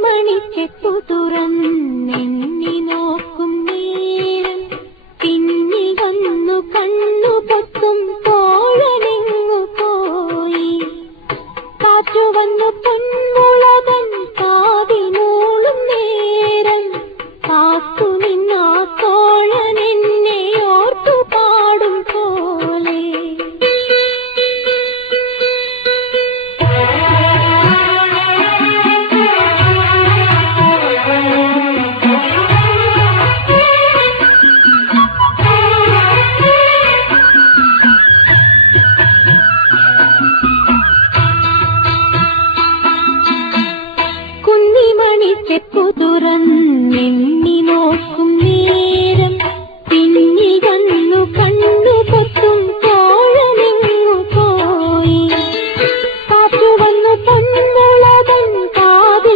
കുന്നിമണിക്കെപ്പു തുറന്നെണ്ണി നോക്കും നേരം പിന്നിൽ വന്നു കണ്ണു പൊത്തും തോഴനെങ്ങു പോയി. കാറ്റു വന്നു പൊന്മുളകൻ കാതിനൂളും നേരം കാത്തു നിന്നാ തോഴനെന്നെ ഓർത്തു പാടും പോലെ. കുന്നിമണിക്കെപ്പു തുറന്നെണ്ണി നോക്കും